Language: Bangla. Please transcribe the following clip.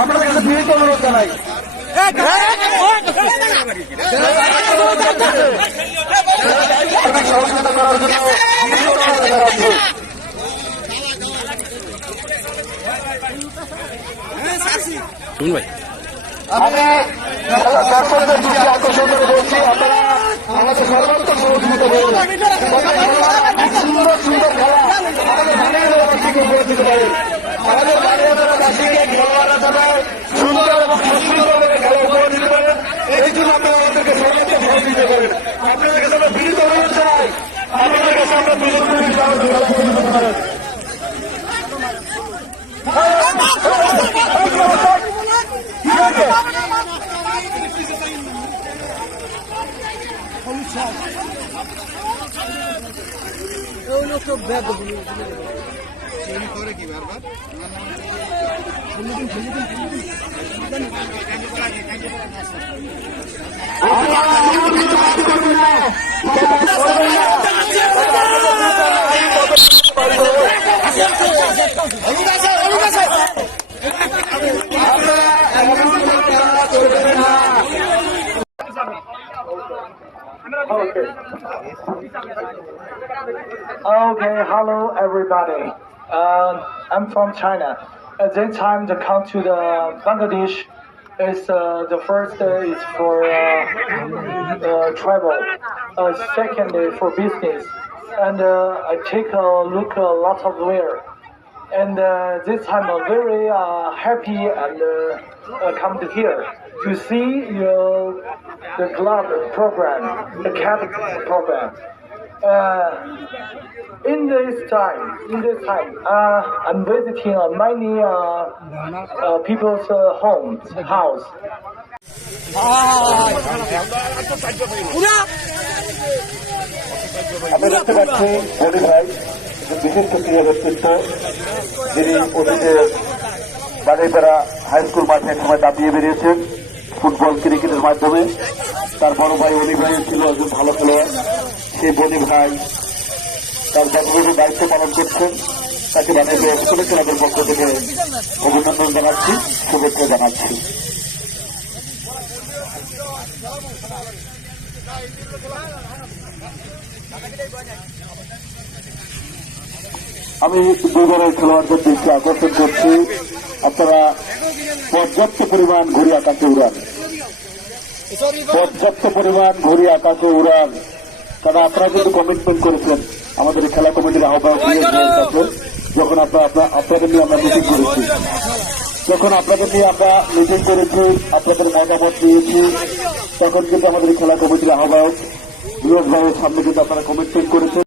আপনাদের কাছে বিনীত অনুরোধ জানাই অনুরোধ জানাচ্ছি। আমি দর্শকদের দৃষ্টি আকর্ষণ করে বলছি আপনারা আমাদের সর্বাত্মক সহযোগিতা করুন সুন্দর সুন্দর খেলা আমাদের যারা সুন্দর সুন্দরভাবে খেলা উপরে দিতে পারেন এই জন্য আপনারা আমাদেরকে সর্বাত্মক সহযোগিতা করেন আপনাদের কাছে আমরা বিনীত অনুরোধ জানাই আপনাদের কাছে আমরা বিনীত অনুরোধ সহযোগিতা করেন Okay, Okay, hello everybody. Um, I'm from China. At this time, the come to the Bangladesh is uh, the first day is for uh, uh, travel, uh, second day for business, and uh, I take a look a lot of where. And uh, this time I'm very uh, happy and uh, uh, come to here to see your the club program, the cat program. Uh, in this time, in this time, uh, I'm visiting uh, many uh, uh, people's uh, homes, house. আমি দেখতে পাচ্ছি বলি ভাই বিশিষ্ট ক্রীড়া ব্যক্তিত্ব যিনি অতীতে বাড়িপাড়া হাই স্কুল মাঠে এক সময় দাপিয়ে বেরিয়েছেন ফুটবল ক্রিকেটের মাধ্যমে। তার বড় ভাই অলি ভাই ছিল একজন ভালো খেলোয়াড়। সেই বনি ভাই তার যতটুকু দায়িত্ব পালন করছেন তাকে স্কুলের ক্লাবের পক্ষ থেকে অভিনন্দন জানাচ্ছি শুভেচ্ছা জানাচ্ছি। আমি দুবারের খেলোয়াড়দের দৃষ্টি আকর্ষণ করছি। আপনারা পর্যাপ্ত পরিমাণ ঘুরি আকাশে উড়ান। পর্যাপ্ত পরিমাণ ঘুরি আকাশে উড়ান। কারণ আপনারা কিন্তু কমিটমেন্ট করেছেন। আমাদের খেলা কমিটির আহ্বায়ক যখন আপনার- আপনাদের নিয়ে আমরা মিটিং করেছি। যখন আপনাদের নিয়ে আমরা মিটিং করেছি, আপনাদের মতামত দিয়েছি, তখন কিন্তু আমাদের খেলা কমিটির আহ্বায়ক বিরোধ ভাইয়ের সামনে কিন্তু আপনারা কমিটমেন্ট করেছেন।